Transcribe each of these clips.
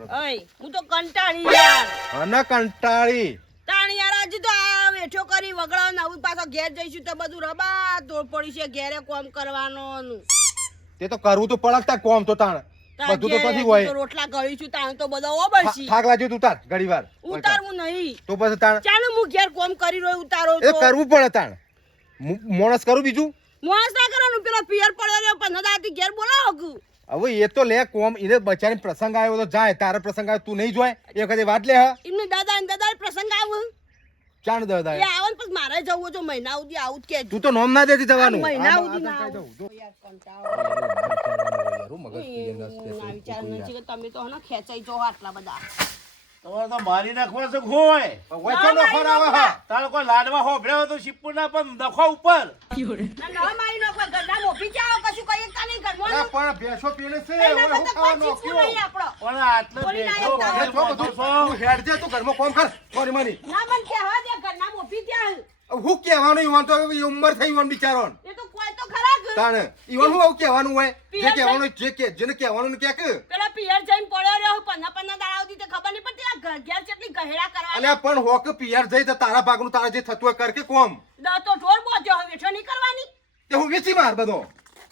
ઓય હું તો કંટાળી યાર. અને કંટાળી તાણ યાર આજે તો આ વેઠો કરી વગડાવ નવું પાછો ઘેર જઈશું તો બધું રબા તોડ પડી છે ઘેરે કોમ કરવાનો. તે તો કરવું તો પડકતા કોમ તો તાણ બધું તો પછી હોય. રોટલા ગળીશું તાણ તો બધા ઓબળશી. થાક લાગ્યો તું તાર ઘડીવાર ઉતારવું નહીં તો પછી તાણ ચાલો હું ઘેર કોમ કરી રહ્યો ઉતારો એ કરવું પડે તાણ મોણસ કરું બીજું મોસ ના કરવાનું પેલો પિયર પડ્યો રહ્યો 15 દાડાથી ઘેર બોલાવો. હવે એ તો લે કોમ એને બચારી પ્રસંગ આવ્યો તો જાય તારે પ્રસંગ આવ્યો તું નહીં જોય એ વખતે વાત લે હા એમને દાદા પ્રસંગ આવ્યો ચાણ દાદા એ આવન પછી મારે જવું તો મહિના સુધી આવું જ કે તું તો નોમ ના દેતી જવાનું મહિના સુધી ના વિચાર નથી કે તમે તો હને ખેંચાઈ જો આટલા બધા તમારે તો મારી નાખવા છે હોય વચ્ચે નો ખરાવે હા તારે કોઈ લાડવા હોભળ્યો તો શિપુર ના પણ નખો ઉપર ના મારી નો કોઈ ગડા મોફી જાઓ કશું કઈ તા નહીં કરવાનું પણ ભેંસો પીને છે એના હવે હું કરતા ખાવાનો કોઈ ચીકુ નહીં આપણો પણ આટલે બોલી બેઠો ના એ છો બધું તું હેડ જે તું ઘરમાં કોમ કર સોરી મની ના મન કહેવા દે ગડા મોફી ત્યાં હું કહેવાનું ઈવન તો હવે ઉંમર થઈ ઈવન બિચારો એ તો કોઈ તો ખરા જ તાણે ઈવન હું કહેવાનું હોય જે પિયર કહેવાનું જે કે જેને કહેવાનું ને કે પેલા પિયર જઈને પડ્યો રહ્યો 15 દાડા સુધી તો ખબર નહીં પડતી આ ઘર કેટલી ગહેડા અને કરવાના પણ હોક પિયર જઈ તો તારા ભાગનું તારા જે થતું હોય કર કે કોમ તો ઢોર બોજો હવે વેઠો નહીં કરવાની તે હું વેચી માર બધો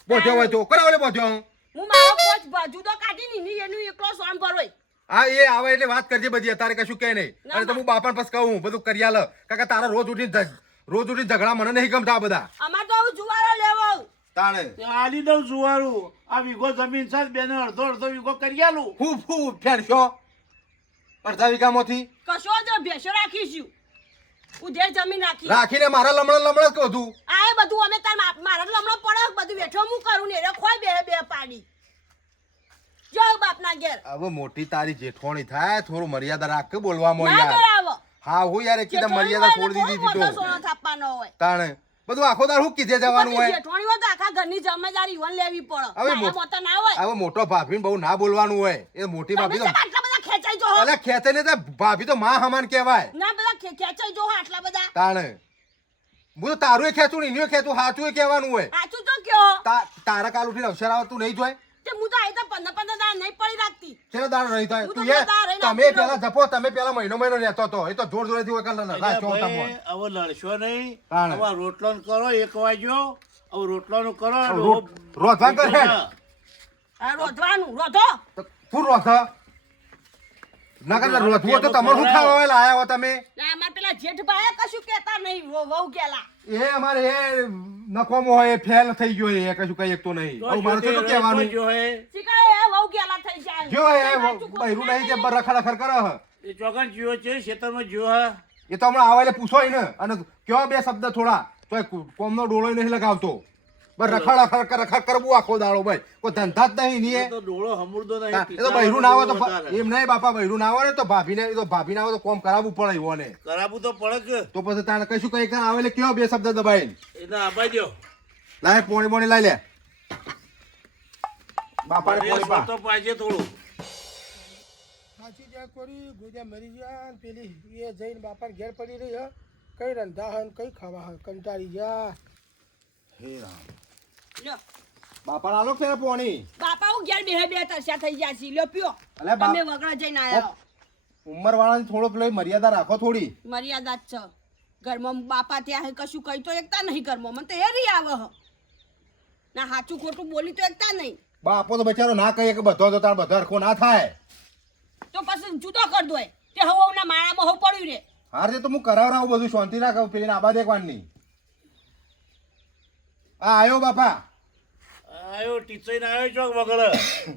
બોધ્યો હોય તો કરાવલે બોધ્યો હું મારો પોચ બાજુ તો કાઢી ની એનું એકલો સોમ ભરોય હા એ આવે એટલે વાત કરજે બધી તારે કશું કે નહીં અને તો હું બાપાને પછી કહું બધું કર્યા લ કાકા તારા રોજ ઉઠીને ઝઘડા મને નહીં ગમતા આ બધા અમાર તો હવે જુવારો લેવો તાણે આલી દઉં જુવારું આ વીઘો જમીન છે બેને અડધો વીઘો કરી આલું હું ફેરશો અડધા વીઘામાંથી કશો જો ભેસો રાખીશું ઉધેર જમીન રાખીને મારા લમણ કહું આ બધું અમે તાર મારા લમણો પડે બધું વેઠો હું કરું ને રે ખોય બે પાડી જો બાપના ઘેર હવે મોટી તારી જેઠોણી થાય થોડું મર્યાદા રાખ કે બોલવામાં ના યાર બરાબર હા હું યાર એકદમ મર્યાદા છોડી દીધી તો તો સોનો થાપવાનો હોય તાણે બધું આખો દાર હું કીધે જવાનું હોય જેઠોણી હોય તો આખા ઘરની જવાબદારી ઈવન લેવી પડે હવે મારા મોટા ના હોય હવે મોટો ભાભી બહુ ના બોલવાનું હોય એ મોટી ભાભી તો આટલા બધા ખેંચાઈ જો અલે ખેંચે ને તો ભાભી તો માં હમાન કહેવાય ના બધા ખેંચાઈ જો આટલા બધા તાણે હું તો તારું ખેંચું ને એનું ખેંચું સાચું કહેવાનું હોય સાચું તો કયો તારા કાલ ઉઠીને અવસર આવે તું નહીં જોય તે હું તો આઈ તો 15 દાડા નહીં પડી રાખતી ચેનો દાડો નહીં થાય હું તું તો એ દાડા રહી તમે નાખતી પેલા જપો તમે પેલા મહિનો રહેતો હતો એ તો જોર જોરેથી હોય કલ રાખ્યો હવે તમો લડશો નહીં તાણે. હવે રોટલો કરો 1 વાગ્યો હવે રોટલો કરો રોધવા કર હેડ આ રોધવાનું રોધો ફૂર રોધ નકર રોધવો તો તમારું શું ખાવા લાયા હો તમે ના અમાર પેલા જેઠભાઈ કશું કહેતા નહીં વહુ ગેલા એ અમારે એ નખોમો હોય એ ફેલ થઈ ગયો એ કશું કઈ એક તો નહીં હવે મારે તો શું કહેવાનું શીખાય એ વહુ ગેલા થઈ જાય જો એ બૈરું નહીં જે રખડ રખડ કરે હ. એ ચોકન જીવો છે ખેતરમાં જીવો હા એ તો હમણાં આવાલે પૂછો ને અને કયો બે શબ્દ થોડા તો કોમનો ડોળો નહીં લગાવતો બસ રખડ કરવું આખો દાડો ભાઈ કોઈ ધંધા જ નહીં ની તો ડોળો હમુરદો નહીં એ તો બૈરું ના આવે તો એમ નહીં બાપા બૈરું ના આવે ને તો ભાભી ના આવે તો કોમ કરાવવું પડે એવોને કરાવું તો પડે કે તો પછી તાણે કશું કઈ આવે એટલે કયો બે શબ્દ દબાઈને એને આપાઈ દો લાય પોણી લઈ લે બાપાને પોણી પા તો પાજે થોડું સાચી જ્યાં કોરી ગોજા મરી ગયા ને પેલી એ જઈને બાપા ઘેર પડી રહી હ કઈ રંધા હન કઈ ખાવા હ કંટાળી જા હે રામ લ્યો બાપા આલો કે પોણી બાપા હું ઘેર બે તરસ્યા થઈ ગયા છે લ્યો પીઓ અલે બાપ તમે વગડા જઈને આયા ઉંમર વાળાને થોડો પેલો મર્યાદા રાખો થોડી મર્યાદા જ છે ઘરમાં બાપા ત્યાં કશું કઈ તો એકતા નહીં ઘરમાં મને તો એ રી આવે હ ના સાચું ખોટું બોલી તો એકતા નહીં બાપો તો બચારો ના કહીએ કે બધો તો તાર બધો હરખો ના થાય તો પછી જુદો કરી દો તે હવના માળામાં હવ પડ્યું રે હાર જે તો હું કરાવરાવું બધું શાંતિ રાખ પેલી આબા દેખવાની આ આયો બાપા આયો ટીચર આવ્યો ચોક વગર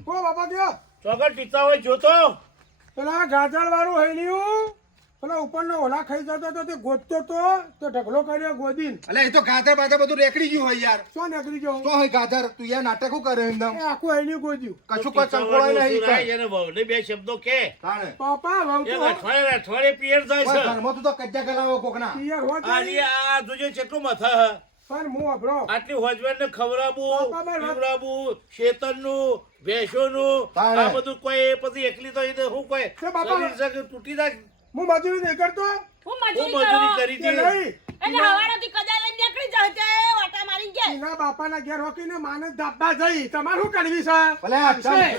ઓ બાપા દ્યો ચોકન ટીચા હોય જોતો પેલા ગાજર વાળું હૈયું પેલા ઉપરનો ઓલા ખાઈ જતો તો તે ગોતતો તો ઢગલો કર્યો ગોદીન અલે એ તો ગાજર બાજર બધું રેકડી ગયું હોય યાર શું નીકળી ગયો તો હોય ગાજર તું યાર નાટક શું કરે એમદમ એ આખું હૈયું ગોદ્યું કશું કોઈ ચંકોળાય નહીં કઈ. એને વહુને બે શબ્દો કે તાણે પાપા વહુ એક તો અઠવાડિયે પિયર થાય ઓય છે ઘરમાં તું તો કજ્જા કલાવો કોકના પિયર હોત આની આ જોજે કેટલું માથા હ પણ હું અભરો આટલી હોજવેર ને ખવડાવવું બાપા, પીવડાવવું શેતનનું ભેંસોનું તાણે. આ બધું કોઈ પછી એકલી તો એને શું કોઈ તે બાપા. શરીર શકે તૂટી જાય હું મજૂરી નહીં કરતો હું હું મજૂરી મજૂરી કરો કરી કે હતી નહીં એટલે હવારાથી કદા લઈને નીકળી જાય તે વાટા મારી કે એના બાપાના ઘેર હોકીને માને દાબા જઈ તમારે શું કરવી છે ભલે આ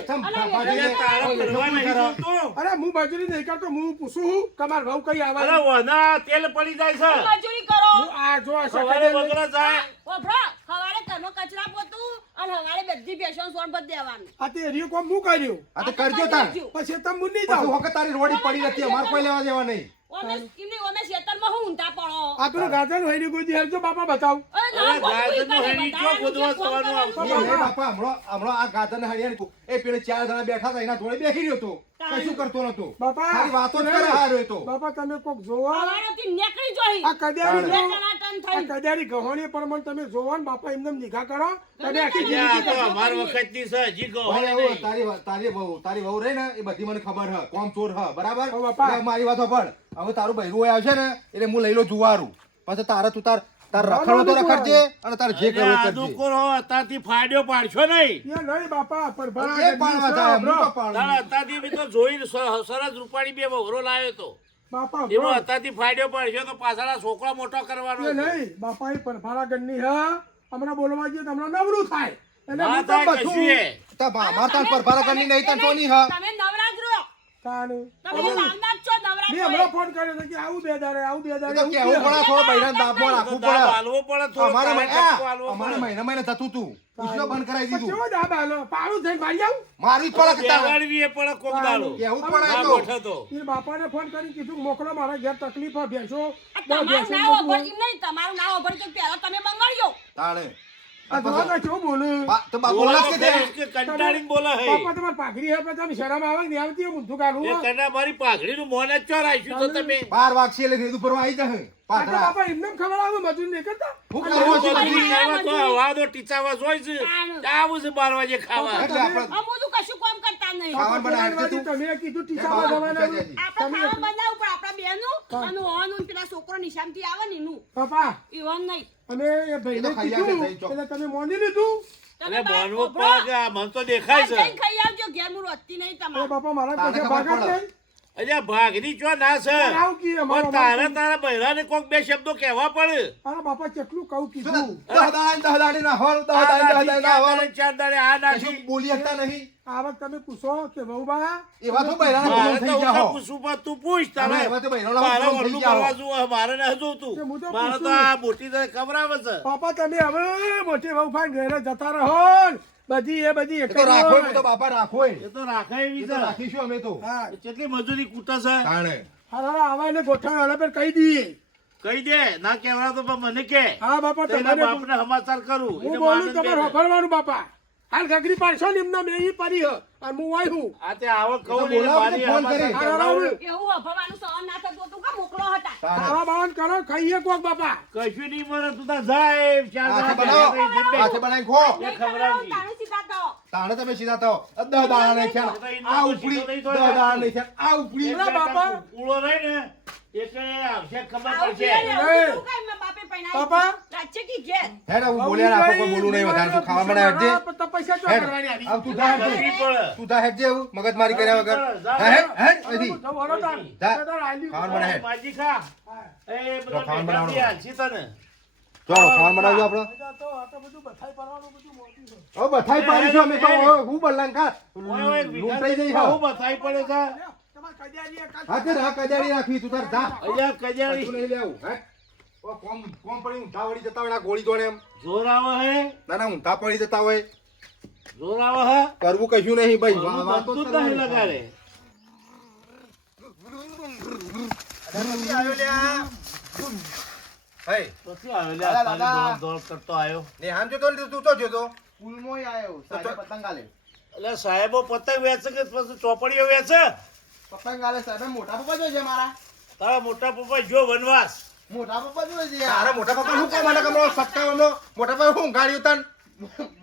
ચમ બાપાજીને તારા ઓય, કરવા એટલું નહીં કરો. જોતું. અરે હું મજૂરી નહીં કરતો હું પૂછું છું તમાર ભાવ કઈ આવે અરે વના તેલ પડી જાય છે મજૂરી કરો હું આ જો આ સવારે શકડે વગર જાય ઓભરો સવારે ઘરનો કચરા પોતું અને હવારે બધી ભેંસો સોન પર દેવાનું આ તે એરિયો કોમ હું કર્યું આ તો કરજો તાર પછી તમે મુન્ની પછી જાઓ વખત તારી રોડી પડી નથી અમાર કોઈ લેવા દેવા નહીં ઓમે એમની ઓમે ખેતરમાં હું ઊંધા પડો આ પેલું ગાજર હોય ને કોઈ દી હેરજો બાપા બતાવ અરે અરે ના કોઈ ગાજરનું હેડી ચો ગોદવા સવારનું આવતું. એ નહીં બાપા હમણાં આ ગાજરને હરિયાણી એ પેલે 4 જણા બેઠા હતા એના જોડે બેસી રહ્યો તો કશું કરતો નતો બાપા ખાલી વાતો જ કરે હારો એ તો બાપા તમે કોક જોવો સવારેથી નીકળી જોઈ આ કદ્યારી બે જો જણા ટન આ થઈ કદ્યારી ગહોણી પર મને તમે જોવો ને બાપા એમને નિગાહ કરો તમે આખી અલ્યા, આ જિંદગી તો અમાર વખતની છે હજી કહો ભાઈ નહીં. એવું તારી વહુ રહી ને એ બધી મને ખબર હ કોમ ચોર હ બરાબર ઓ બાપા. એટલે મારી વાત સાંભળ હવે તારું બૈરું આવશે ને એટલે હું લઈ લો જુવારું પછી તારે તું તાર રખડવો તો રખડજે અને તારે જે કરવું અલ્યા, કરજે આદુકોર હો, અત્યારથી ફાડ્યો પાડશો નહીં એ નહીં બાપા પર જે પાડવા થાય હું તો પાડું. તારા અત્યારથી બી તો જોઈને સરસ રૂપાળી બે વહરો લાવ્યો તો બાપા એનો અત્યારથી ફાડ્યો પાડશો તો પાછળ આ છોકરો મોટો કરવાનો એ હતો. નહીં બાપા એ પરફારા ગણની હ હમણાં બોલવા જઈએ તો હમણાં નવરું થાય એટલે ના હું તો થાય બધું કશું એ. માર તાર પરફારા કરની નહીં તન તો નહીં હ તમે નવરાજ રહો તાનું. તમે નામના જ છો નવરાજ મેં હમણાં ફોન કર્યો હતો કે આવું બે દાડે આવું બે એ દાડે તો કેવું પડે થોડો બૈરાને દાબમાં રાખવું દાબ પડે હાલવો પડે થોડો, અમારે કાંઈ ધક્કો હાલવો અમારે પડે. મહિને જતું તું પૂછલો બંધ કરાવી દીધું કેવો દાબ આલો પાડું થઈને મારી આવું મારી જ પડે કે તારે. બેવાડવી એ પડે કોક દાડો. કેવું પડે ના એ તો. ગોઠે તો. એ બાપાને ફોન કરી કીધું મોકલો મારા ઘેર તકલીફ હોય ભેંસો તમારું ના ઓભર એમ નહીં તમારું ના ઓભર તો પહેલા તમે મંગાડ્યો તાણે. આ જોવા તો કેવું બોલું તો બા બોલે બોલાસ તો કે ખરી જ કે કંટાળીને બોલે હે. બાપા તમારે પાઘડી હે પણ તમે શરમ આવે ને આવતી ઊંધું કાઢવું એ કના મારી પાઘડીનું મોં જ ચોર આપ્યું તો તમે. 12 વાગશે એટલે રેત ઉપર આવી જશે આ તો પાથરા બાપા એમને ખબર આવે મજૂર નહીં કરતા હું આવું કરવું છે મજૂરી મજૂરી? કરવા તો હવાનો ટીચાવા જોઈ છે. આવું છે 12 વાગે ખાવા. એટલે આપણે અમુક તો કશું કામ કરતા નહીં ખાવાનું બનાવ્યું છે તું? તમે કીધું એ ટીચામાં બાપા જવાના પૂછે છે. આપણે ખાવા બનાવું પણ આપણા બેનું અને ઓનું પેલા છોકરો નિશાનથી આવે ને એનું બાપા ઈવન નહીં અમે એ ભાઈને એ તો ખાઈ કીધું આવશે, થઈ એટલે તમે મોની લીધું તમે અરે બહાર બોલવું ઉભરો. પડે કે આ મને તો દેખાય છે. જઈને ખાઈ આવજો ઘેર મું રોતી નહીં અરે તમારે બાપા મારા તારે પૈસા ખબર ભાગત પડે. નહીં અલ્યા ભાગની ચો ના છે. આવું કી અમારો પણ તારા બૈરાને કોક બે શબ્દો કહેવા પડે. અરે બાપા કેટલું કહું શું કીધું દહ દાડે ના હોલ, દહ દાડે ના હોલ. ચાર દાડે આ નાખી. કશું બોલી શકતા નહીં આ વખત તમે પૂછો કે બહુબા એવા તો બૈરાને મારે ગુલામ તો થઈ ગયા ઉકા હો. પૂછવું પણ તું પૂછ તારે. એવા તો બૈરાના મારે ગુલામ થઈ વરનું ગયા હો. ભરવા જોવે, મારે ન જોતું. કે હું તો મારે તો પૂછું. આ મોટી તો ખબર આવે છે. પાપા તમે હવે મોટી વહુ ભાઈ ઘરે જતા રહો ને. બધી એ બધી એ એક તો જ રાખો હોય. એ તો બાપા રાખો એ તો રાખાય એવી એ તો છે. રાખીશું અમે તો હા કેટલી મજૂરી કૂટે છે. તાણે. હા આવા ને ગોઠણ વાળા પર કહી દઈએ કહી દે ના કહેવાય તો પણ મને કે હા બાપા તો એના તમારે બાપને સમાચાર કરું. હું એને બોલું માનન તમારે બેને. સાંભળવાનું બાપા હાલ ઘગરી પાડશો ને એમના મેં ઈ પડી હ અને હું આવ્યું આ તે આવો કહું તો ને એટલે બોલાવો મારી તો ફોન સમાચાર કરી. કરાવું. એવું હભવાનું સહન ના થતું હતું કે મોકલો હતા તાણે. ખાવા બાવન કરો ખાઈએ કોક બાપા કશું નહીં મને તું તાર જાય ચાર હાથે દાડા બનાવો. ભેગા થઈ હાથે બનાવીને ખો. એ ખવડાવજી. તાણે સીધા તો તાણે તમે સીધા થાઓ. 10 દાડા નહીં થયા. આ ઉપડી 10 દાડા નહીં થયા. આ ઉપડી એલા બાપા. પૂળો રહી ને એટલે આવશે ખબર આવું પડશે. પીએ ને, એવું બધું કાંઈ મારા બાપે પહેણાવ્યું. બાપા. રાજ્ય કી ઘેર. હેડ હું બોલ્યા રાખો કોઈ બોલું નહીં વધારે તું ખાવા બનાવે હેડજે. તો પૈસા ચો હેડ. કરવાની આવી આવ તું જા હેડજે. કરવી પડે. તું જા હેડજે એવું મગજમારી કર્યા વગર. જા. હા, હેડ હેડ અહીંથી. તો વરો તાર. જા. તો તાર આલ્યું. ખાવાનું બનાવે. માજી ખા. હા. એ તો બધો ખાવાનું ભેગા બનાવવાનું. થયા, છી તને. ચાલો ખાવાનું બનાવજો આપણે. આ તો બધું બથાઈ પડવાનું બધું મોટી છે. હવે બથાઈ પાડીશું અમે તો હવે હું બલ્લાંકા ઓય ઓય લૂંટાઈ જઈ વિકાસ હા. બહુ બથાઈ પડે છે. તમારે કડિયારીએ કાઢ. હા તે રા કજાડી રાખવી તું તાર જા. અહીંયા કજાડી કશું નહીં લેવું હે. ઓ કોમ પડી ઊંધા વળી જતા હોય ને આ ગોળી દોડે એમ. જોર આવે હે ના ના ઊંધા પડી જતા હોય જોર આવે હે કરવું કશું નહીં ભાઈ ઘરનું વાતો જ બધું જ નહીં કરવાની. લગાડે. હે, પછી આવે લે, આ તારી દોડ કરતો આવ્યો. નેહાન જોતો ને તું તો જોતો. સ્કૂલમાં આવ્યો સાહેબ પતંગ આલે એટલે સાહેબો પતંગ વેચે કે પછી ચોપડીઓ વેચે? પતંગ આલે સાહેબ મોટા પપ્પા જોઈ છે મારા તારા મોટા પપ્પા જો વનવાસ. મોટા પપ્પા જોઈ છે તારા મોટા પપ્પા શું કામ આના કમરો સટકાવાનો? મોટા પપ્પા શું ગાડી ઉતાર?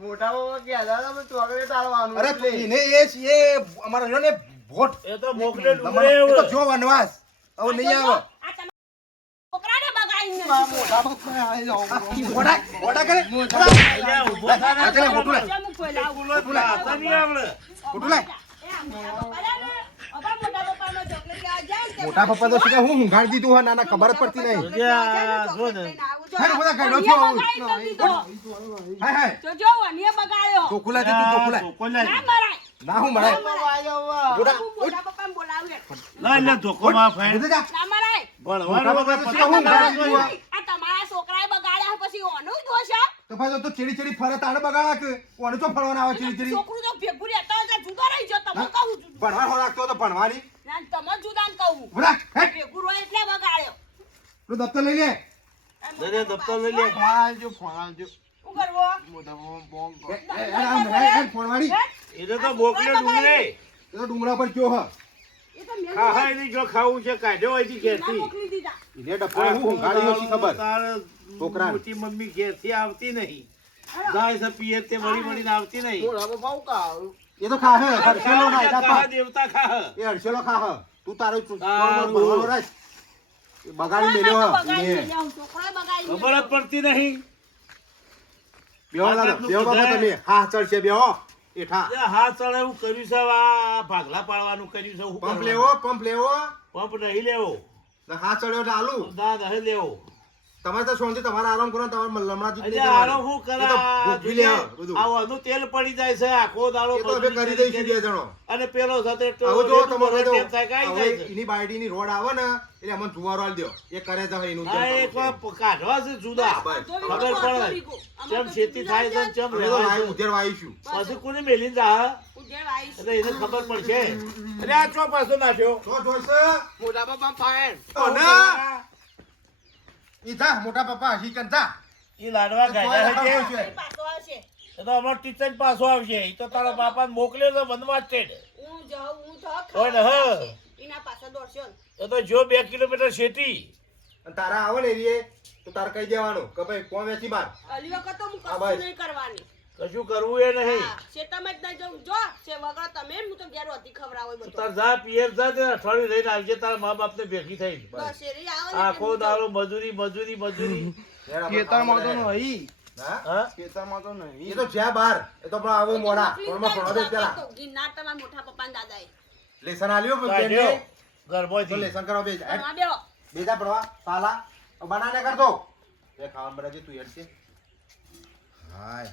મોટા પપ્પા કહેતા હતા પણ ચોકલેટ તારવાનું અરે તું એને એ અમારા જો ને ભોટ એ તો મોકલે એ ડુંગળે તો જો વનવાસ હવે નહીં આવે. આ તમે છોકરાને બગાડીને મોટા પપ્પા આવી જાઓ ઓડા ઓડા કરે અલ્યા, ઊભો થા ને. આ ચલે મોટું લે. જમું કોઈ લાવું. બોલો, હાથે નહીં આવડે. મોટું લે. મોટા પપ્પા ને, અબા મોટા પપ્પાનો ચોકલેટ લેવા જાય ને તે મોટા પપ્પા તો સીધા હું ઊંઘાડી દીધું હોય નાના ખબર જ પડતી નહીં. અલ્યા, જો ને. હેડ બધા ગાડો ઓનીએ થયો બગાડી નથી દીધો. હાય હાય જોજો, ઓનીએ બગાડ્યો. ટોકુ લાય તું ટોકુ લાય ધોકો લે. ના મરાય. ના હું મળે ગોડા હું મોટા પપ્પાને બોલાવ્યો. ના એટલે ધોકો માં ફેણ. બધે જા ના મરાય. મોટા ભણવાનું બાપા વગર તો હું તમારા ગાડી જોવા આ તમારા છોકરાએ બગાડ્યા પછી ઓનો દોષ છે? તો ભાઈ તો ચીડી ચીડી ફરે તાણે બગાડા કે કોને તો ફરવાના આવે ચીડી ચીડી છોકરું તો ભેગું રહેતા હોય તો જુદા રહી જાઓ. તમે કહું છું. ભણવા હો રાખતો તો ભણવાની ના, તમે જુદા ને કહું. ઉભરા હેડ ભેગું રહે એટલે બગાડ્યો. તું દફતર લઈ લે દે દફતર લઈ લે. શું કરવો? હેડ ફોનવાળી એટલે તો મોકલ્યો ડુંગરે. એ તો ડુંગળા પર કયો હ એ તો મેં હા હા એની જો ખાવું છે કાઢ્યો હોય ના ઘેરથી. મોકલી દીધા. એને ડફો હું ગાડી ઓછી ખબર તારે છોકરાને. મોટી મમ્મી ઘેરથી આવતી નહીં. જાય છે પિયર તે વળી વળીને આવતી નહીં. એ તો ખા હે હરસેલો ના ખાહ દાપા દેવતા ખાહ. એ હરસેલો ખા હ તું તારો તારું. ભણવાનો રાખ એ બગાડી મેલ્યો હ બગાડી એને મેલ્યા. છોકરાએ બગાડી ખબર જ પડતી નહીં. બેહો દાદા બેહો બાપા તમે હા ચડશે બેહો એઠા એ હાથ ચડે એવું કર્યું છે આ ભાગલા પાડવાનું કર્યું છે. શું પંપ કરવાનું? લેવો પંપ લેવો પંપ નહીં લેવો. ને હા ચડ્યો એટલે આલુ દા નહીં લેવો. તમારે તો શાંતિ તમારે આરામ કરો તમારે લમણા જ અરે આરો શું ભોગવી લે બધું આવાનું તેલ પડી જાય છે આખો દાડો એ તો હવે કરી દઈશું બે જણો અને પેલો સાથે હવે જો તમારે તો ટેપ થાય કાંઈ હવે જાય છે. એની બાયડીની રોડ આવે ને એટલે અમને જુવારો આલી દ્યો એ કરે છે એનું હા તેલ એક કરવું છે. વાર કાઢવા છે જુદા બસ. ખબર પડે ચમ ખેતી થાય છે ને ચમ અમે તો રહેવાય લાવી છે. ઉધેર વાવીશું પછી કોને મેલીને જા ઉધેડ આવીશ. એટલે એને ખબર પડશે. અરે આ ચો પાછો નાખ્યો. તો જોઈશે કોને? ઈ જા મોટા પપ્પા હસી કન જા ઈ લાડવા ગાયડા છે છે. ફરી પાછો આવશે. એ તો હમણાં ટીચર પાછો આવશે. ઈ તો તારા બાપાને મોકલ્યો તો વનવાસ છે. હું જાઉં, હું તો હોય ને, હા. એના પાછળ દોડશો ને. એ તો જો 2 કિલોમીટર શેટી. અને તારા આવે ને એરીએ તો તારે કહી દેવાનું કે ભાઈ કોણ વેચી બાર અલી વખત તો હું હા, કશું ભાઈ. નહીં કરવાની. કશું કરવું એ નહીં. હા, શેતામાં જ નહીં જવું. જો છે વગર તમે હું તો ઘેર હતી ખવડાવો બધું. તાર જા પિયર જા તે અઠવાડિયું રહીને આવજે તારા મા બાપ ને ભેગી થઈ. બસ એરી આવે ને એટલે આખો હું દાડો મજૂરી મજૂરી મજૂરી. હા હા એ તો જ્યાં બાર એ તો પણ આવું મોડા મોકલી ફોનમાં દીધા ફોડો દે ને પેલા તો ગિરનાર તમારા મોટા પપ્પાના દાદાએ. લેસન આલ્યો પણ કાઢ્યો બેનનો. તો ગરબોથી. લેસન કરો બે હા, બેહો. બેજા પડવા પાલા બનાને કરતો એ ખાવા બનાવજે તું હેડ છે હાય